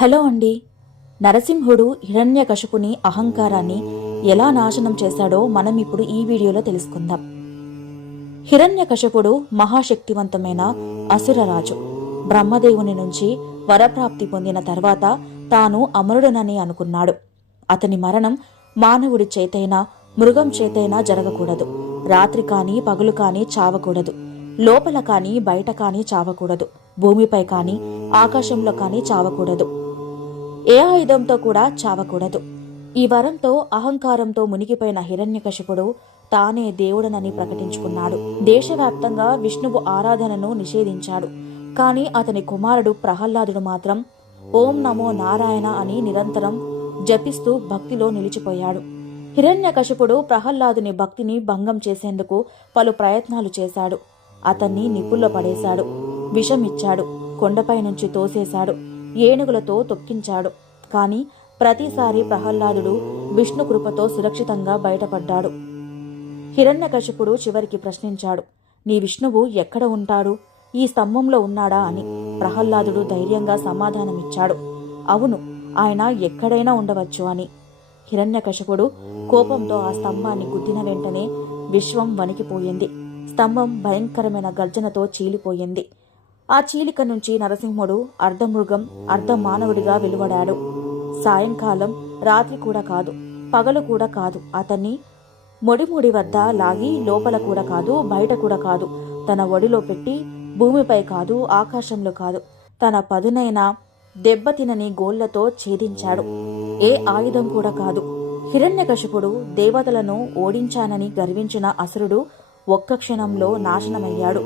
Hello అండి. నరసింహుడు హిరణ్యకశపుని అహంకారాన్ని ఎలా నాశనం చేశాడో మనం ఇప్పుడు ఈ వీడియోలో తెలుసుకుందాం. హిరణ్యకశపుడు మహాశక్తివంతమైన అసురరాజు బ్రహ్మదేవుని నుంచి వరప్రాప్తి పొందిన తర్వాత తాను అమరుడనని అనుకున్నాడు. అతని మరణం మానవుడి చేతైనా మృగం చేతైనా జరగకూడదు. రాత్రి కాని పగులు కాని చావకూడదు. లోపల కాని బయట కాని చావకూడదు. భూమిపై కాని ఆకాశంలో కాని చావకూడదు. ఏ ఆయుధంతో కూడా చావకూడదు. ఈ వరంతో అహంకారంతో మునిగిపోయిన హిరణ్యకశిపుడు తానే దేవుడనని ప్రకటించుకున్నాడు. దేశవ్యాప్తంగా విష్ణువు ఆరాధనను నిషేధించాడు. కాని అతని కుమారుడు ప్రహ్లాదుడు మాత్రం ఓం నమో నారాయణ అని నిరంతరం జపిస్తూ భక్తిలో నిలిచిపోయాడు. హిరణ్యకశిపుడు ప్రహ్లాదుని భక్తిని భంగం చేసేందుకు పలు ప్రయత్నాలు చేశాడు. అతన్ని నిప్పుల్లో పడేశాడు. విషమిచ్చాడు. కొండపై నుంచి తోసేశాడు. ఏనుగులతో తొక్కించాడు. కాని ప్రతిసారి ప్రహ్లాదుడు విష్ణు కృపతో సురక్షితంగా బయటపడ్డాడు. హిరణ్యకశపుడు చివరికి ప్రశ్నించాడు నీ విష్ణువు ఎక్కడ ఉంటాడు? ఈ స్తంభంలో ఉన్నాడా? అని ప్రహ్లాదుడు ధైర్యంగా సమాధానమిచ్చాడు అవును ఆయన ఎక్కడైనా ఉండవచ్చు అని. హిరణ్యకశపుడు కోపంతో ఆ స్తంభాన్ని గుద్దిన వెంటనే విశ్వం వణికిపోయింది. స్తంభం భయంకరమైన గర్జనతో చీలిపోయింది. ఆ చీలిక నుంచి నరసింహుడు అర్ధమృగం అర్ధ మానవుడిగా వెలువడాడు. సాయంకాలం రాత్రి కూడా కాదు పగలు కూడా కాదు. అతన్ని మొడిముడి వద్ద లాగి లోపల కూడా కాదు బయట కూడా కాదు. తన ఒడిలో పెట్టి భూమిపై కాదు ఆకాశంలో కాదు. తన పదునైన దెబ్బతినని గోళ్ళతో ఛేదించాడు. ఏ ఆయుధం కూడా కాదు. హిరణ్యకశిపుడు దేవతలను ఓడించానని గర్వించిన అసురుడు ఒక్క క్షణంలో నాశనమయ్యాడు.